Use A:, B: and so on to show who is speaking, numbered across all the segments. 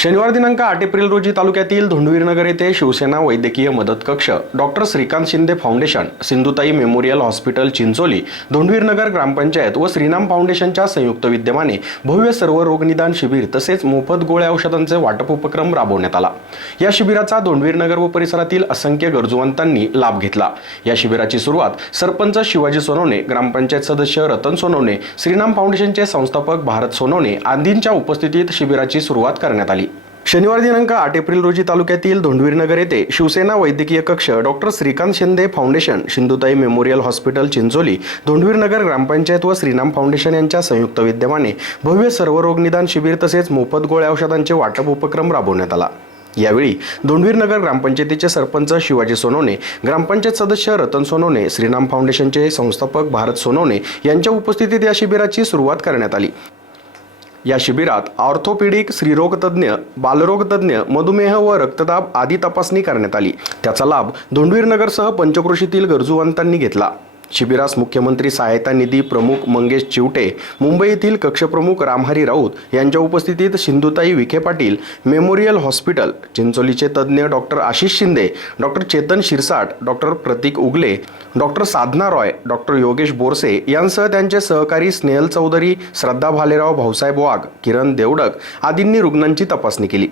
A: शनिवार दिनांक आठ एप्रिल रोजी तालुक्यातील धुंडवीरनगर येथे शिवसेना वैद्यकीय मदत कक्ष doctor Shrikant Shinde foundation Sindhutai memorial hospital Chincholi Dhundvirnagar ग्रामपंचायत व श्रीनाम फाउंडेशनच्या संयुक्त विद्यमाने भव्य सर्व रोगनिदान शिबिर तसेच मोफत गोळ्या औषधांचे वाटप उपक्रम राबवण्यात आला. या शिबिराचा धोंडवीरनगर व परिसरातील असंख्य गरजूवंतांनी लाभ घेतला. या शिबिराची सुरुवात सरपंच शिवाजी सोनवणे ग्रामपंचायत सदस्य रतन सोनवणे श्रीनाम फाउंडेशनचे संस्थापक भारत सोनवणे आदींच्या उपस्थितीत शिबिराची सुरुवात करण्यात आली. शनिवार दिनांक आठ एप्रिल रोजी तालुक्यातील धोंडवीरनगर येथे शिवसेना वैद्यकीय कक्ष doctor Shrikant Shinde foundation Sindhutai memorial hospital Chincholi Dhondvirnagar ग्रामपंचायत व श्रीनाम फाउंडेशन यांच्या संयुक्त विद्यमाने भव्य सर्वरोग निदान शिबिर तसेच मोफत गोळ्या औषधांचे वाटप उपक्रम राबवण्यात आला. यावेळी दोंडवीरनगर ग्रामपंचायतीचे सरपंच शिवाजी सोनवणे ग्रामपंचायत सदस्य रतन सोनवणे श्रीनाम फाउंडेशनचे संस्थापक भारत सोनवणे यांच्या उपस्थितीत या शिबिराची सुरुवात करण्यात आली. या शिबिरात ऑर्थोपेडिक स्त्रीरोगतज्ञ बालरोगतज्ञ बालरोग मधुमेह व रक्तदाब आदी तपासणी करण्यात आली. त्याचा लाभ धोंडवीरनगरसह पंचक्रोशीतील गरजूवंतांनी घेतला. शिबिरास मुख्यमंत्री सहायता निधी प्रमुख मंगेश चिवटे मुंबई येथील कक्षप्रमुख रामहरी राऊत यांच्या उपस्थितीत सिंधुताई विखे पाटील मेमोरियल हॉस्पिटल चिंचोलीचे तज्ज्ञ doctor Ashish Shinde doctor Chetan Shirsat doctor Pratik Ugale doctor Sadhana Roy doctor Yogesh Borse यांसह त्यांचे सहकारी स्नेहल चौधरी श्रद्धा भालेराव भाऊसाहेब वाघ किरण देवडक आदींनी रुग्णांची तपासणी केली.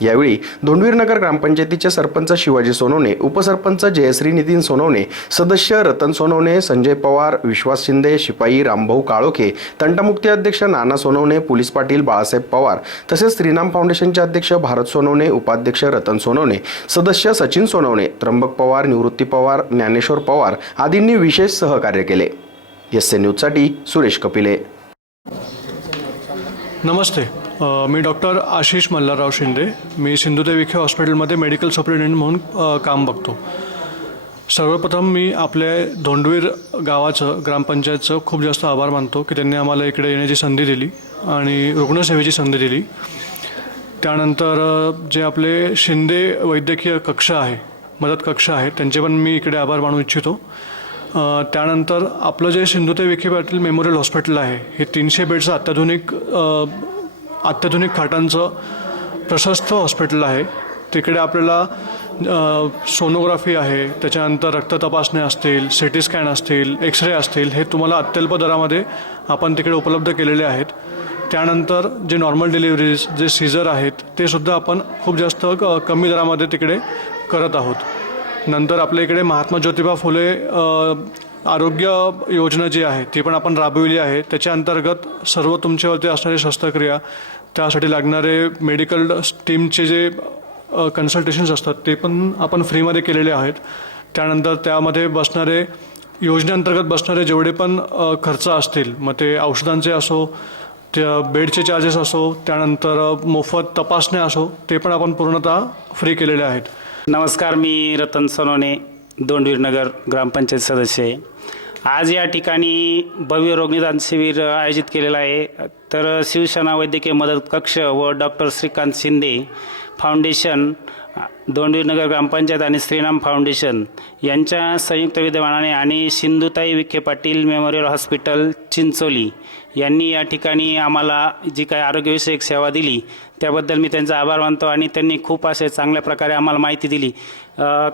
A: यावेळी धोंडवीरनगर ग्रामपंचायतीचे सरपंच शिवाजी सोनवणे उपसरपंच जयश्री नितीन सोनवणे सदस्य रतन सोनवणे संजय पवार विश्वास शिंदे शिपाई रामभाऊ काळोखे तंटमुक्ती अध्यक्ष नाना सोनवणे पोलीस पाटील बाळासाहेब पवार तसेच श्रीनाम फाउंडेशनचे अध्यक्ष भारत सोनवणे उपाध्यक्ष रतन सोनवणे सदस्य सचिन सोनवणे त्र्यंबक पवार निवृत्ती पवार ज्ञानेश्वर पवार आदींनी विशेष सहकार्य केले. एस ए न्यूजसाठी सुरेश कपिले.
B: नमस्ते. मी डॉक्टर आशिष मल्हारराव शिंदे. मी सिंधुदेव विखे हॉस्पिटलमध्ये मेडिकल सुप्रिटेंडेंट म्हणून काम बघतो. सर्वप्रथम मी आपल्या धोंडवीर गावाचं ग्रामपंचायतचं खूप जास्त आभार मानतो की त्यांनी आम्हाला इकडे येण्याची संधी दिली आणि रुग्णसेवेची संधी दिली. त्यानंतर जे आपले शिंदे वैद्यकीय कक्ष आहे मदत कक्ष आहे त्यांचे पण मी इकडे आभार मानू इच्छितो. त्यानंतर आपलं जे सिंधुते विखे पाटील मेमोरियल हॉस्पिटल आहे हे तीनशे बेडचं अत्याधुनिक अत्याधुनिक खाटांचं प्रशस्त हॉस्पिटल आहे. तिकडे आपल्याला सोनोग्राफी आहे त्याच्यानंतर रक्त तपासण्या असतील सी टी स्कॅन असतील एक्स रे असतील हे तुम्हाला अत्यल्प दरामध्ये आपण तिकडे उपलब्ध केलेले आहेत. त्यानंतर जे नॉर्मल डिलिव्हरीज जे सीझर आहेत ते सुद्धा आपण खूप जास्त क- कमी दरामध्ये तिकडे करत आहोत. नंतर आपल्या इकडे महात्मा ज्योतिबा फुले आरोग्य योजना जी आहे ती पण आपण राबविली आहे. त्याच्या अंतर्गत सर्व तुमच्यावरती असणारी शस्त्रक्रिया त्यासाठी लागणारे मेडिकल टीमचे जे कन्सल्टेशन्स असतात ते पण आपण फ्रीमध्ये केलेले आहेत. त्यानंतर त्यामध्ये बसणारे योजनेअंतर्गत बसणारे जेवढे पण खर्च असतील मग ते औषधांचे असो त्या बेडचे चार्जेस असो त्यानंतर मोफत तपासण्या असो ते पण आपण पूर्णतः फ्री केलेले आहेत.
C: नमस्कार मी रतन सोनवणे दोंडवीरनगर ग्रामपंचायत सदस्य आहे. आज या ठिकाणी भव्य रोगनिदान शिबिर आयोजित केलेलं आहे. तर शिवसेना वैद्यकीय मदत कक्ष व डॉक्टर श्रीकांत शिंदे फाउंडेशन दोंडीनगर ग्रामपंचायत आणि श्रीराम फाउंडेशन यांच्या संयुक्त विद्यमानाने आणि सिंधुताई विखे पाटील मेमोरियल हॉस्पिटल चिंचोली यांनी या ठिकाणी आम्हाला जी काही आरोग्यविषयक सेवा दिली त्याबद्दल मी त्यांचा आभार मानतो आणि त्यांनी खूप असे चांगल्या प्रकारे आम्हाला माहिती दिली.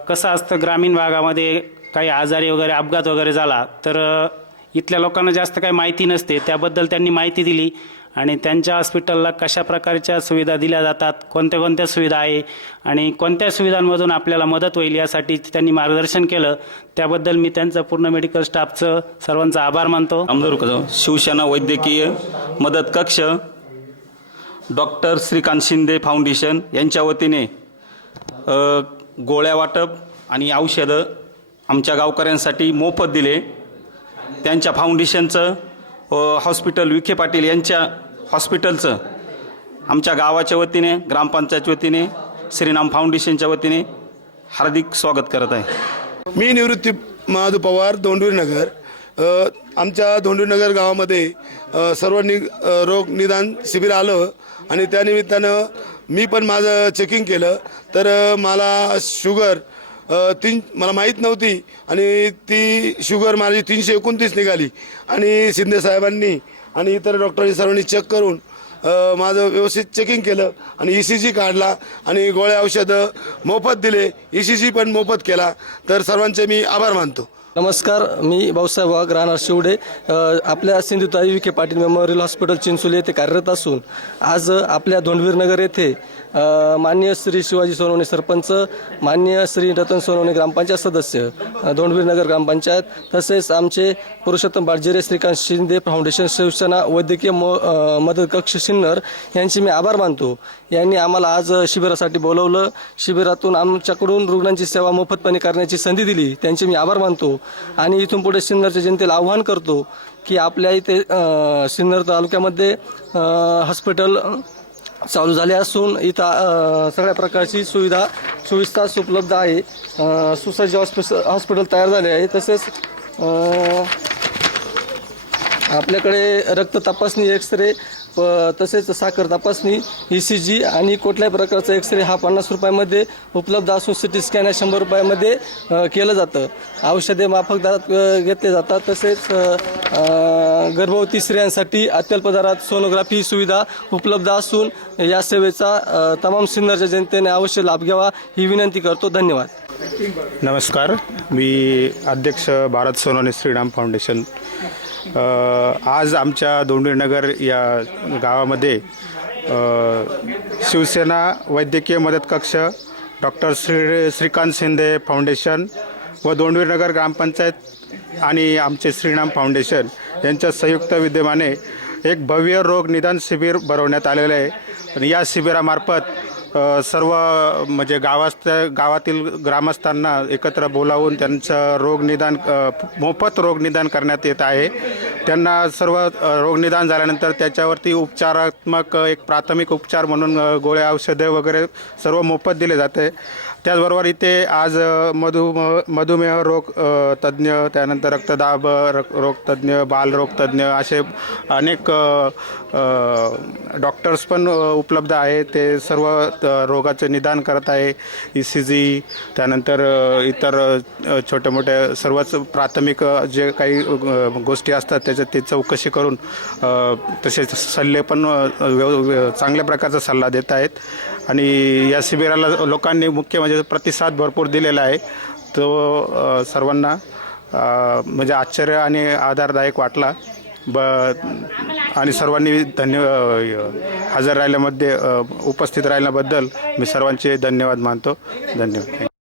C: कसं असतं ग्रामीण भागामध्ये काही आजारी वगैरे अपघात वगैरे झाला तर इथल्या लोकांना जास्त काही माहिती नसते त्याबद्दल त्यांनी माहिती दिली. आणि त्यांच्या हॉस्पिटलला कशा प्रकारच्या सुविधा दिल्या जातात कोणत्या कोणत्या सुविधा आहे आणि कोणत्या सुविधांमधून आपल्याला मदत होईल यासाठी त्यांनी मार्गदर्शन केलं त्याबद्दल मी त्यांचं पूर्ण मेडिकल स्टाफचं सर्वांचा आभार मानतो.
D: आमदार कदम शिवसेना वैद्यकीय मदत कक्ष डॉक्टर श्रीकांत शिंदे फाउंडेशन यांच्या वतीने गोळ्या वाटप आणि औषधं आमच्या गावकऱ्यांसाठी मोफत दिले. त्यांच्या फाउंडेशनचं हॉस्पिटल विखे पाटील यांच्या हॉस्पिटलचं आमच्या गावाच्या वतीने ग्रामपंचायत वतीने श्रीनाम फाउंडेशनच्या वतीने हार्दिक स्वागत करत आहे.
E: मी निवृत्ती महादू पवार नगर आमच्या दोंडवीर गावामध्ये सर्व नि रोग निदान शिबिर आलं आणि त्यानिमित्तानं मी पण माझं चेकिंग केलं. तर मला शुगर तीन मला माहीत नव्हती. आणि ती शुगर माझी तीनशे एकोणतीस निघाली. आणि शिंदे साहेबांनी आणि इतर डॉक्टरांनी सर्वांनी चेक करून माझं व्यवस्थित चेकिंग केलं आणि ई सी जी काढला आणि गोळ्या औषधं मोफत दिले. ई सी जी पण मोफत केला. तर सर्वांचे मी आभार मानतो.
F: नमस्कार मी भाऊसाहेब वाघ राहणार शिवडे. आपल्या सिंधुताई विखे पाटील मेमोरियल हॉस्पिटल चिंचोली येथे कार्यरत असून आज आपल्या धोंडवीरनगर येथे मान्य श्री शिवाजी सोनवणे सरपंच मान्य श्री रतन सोनवणे ग्रामपंचायत सदस्य धोंडवीरनगर धोंडवीर नगर ग्रामपंचायत तसेच आमचे पुरुषोत्तम बाटजिरे श्रीकांत शिंदे फाउंडेशन शिवसेना वैद्यकीय म मदत कक्ष सिन्नर यांचे मी आभार मानतो. यांनी आम्हाला आज शिबिरासाठी बोलवलं. शिबिरातून आमच्याकडून रुग्णांची सेवा मोफतपणे करण्याची संधी दिली. त्यांचे मी आभार मानतो. आणि इथून पुढे सिन्नरच्या जनतेला आव्हान करतो की आपल्या इथे सिन्नर तालुक्यामध्ये हॉस्पिटल चालू झाले असून इथं सगळ्या प्रकारची सुविधा चोवीस तास उपलब्ध आहे. सुसज्ज हॉस्पिटल हॉस्पिटल तयार झाले आहे. तसेच आपल्याकडे रक्त तपासणी एक्स रे प तसेच साखर तपासणी ई सी जी आणि कुठल्याही प्रकारचा एक्सरे हा पन्नास रुपयामध्ये उपलब्ध असून सी टी स्कॅन हा शंभर रुपयामध्ये केलं जातं. औषधे माफक दरात घेतले जातात. तसेच गर्भवती स्त्रियांसाठी अत्यल्प दरात सोनोग्राफी सुविधा उपलब्ध असून या सेवेचा तमाम सिन्नरच्या जनतेने अवश्य लाभ घ्यावा ही विनंती करतो. धन्यवाद.
G: नमस्कार. मी अध्यक्ष भारत सोनवणे श्रीराम फाउंडेशन आज आमच्या दोंडीनगर या गावामध्ये शिवसेना वैद्यकीय मदत कक्ष डॉक्टर श्री श्रीकांत शिंदे फाउंडेशन व दोंडवीरनगर ग्रामपंचायत आणि आमचे श्रीराम फाउंडेशन यांच्या संयुक्त विद्यमाने एक भव्य रोग निदान शिबिर भरवण्यात आलेलं आहे. आणि या शिबिरामार्फत सर्व म्हणजे गावात गावातील ग्रामस्थांना एकत्र बोलावून त्यांचं रोगनिदान निदान मोफत रोगनिदान करण्यात येत आहे. त्यांना सर्व रोगनिदान झाल्यानंतर त्याच्यावरती उपचारात्मक एक प्राथमिक उपचार म्हणून गोळ्या औषधे वगैरे सर्व मोफत दिले जाते. त्याचबरोबर इथे आज मधुमेह मधुमेह रोग तज्ज्ञ त्यानंतर रक्तदाब रक- रोगतज्ञ बालरोगतज्ञ असे अनेक डॉक्टर्स पण उपलब्ध आहे ते सर्व त- रोगाचे निदान करत आहे. ई सी जी त्यानंतर इतर छोटे मोठे सर्वच प्राथमिक जे काही गोष्टी असतात त्याच्यात ते चौकशी करून तसेच सल्ले पण व्यव- चांगल्या प्रकारचा सल्ला देत आहेत. आणि या शिबिराला लोकांनी मुख्य म्हणजे प्रतिसाद भरपूर दिलेला आहे. तो सर्वांना म्हणजे आश्चर्य आणि आधारदायक वाटला. ब आणि सर्वांनी धन्य हजर राहिल्यामध्ये उपस्थित राहिल्याबद्दल मी सर्वांचे धन्यवाद मानतो. धन्यवाद.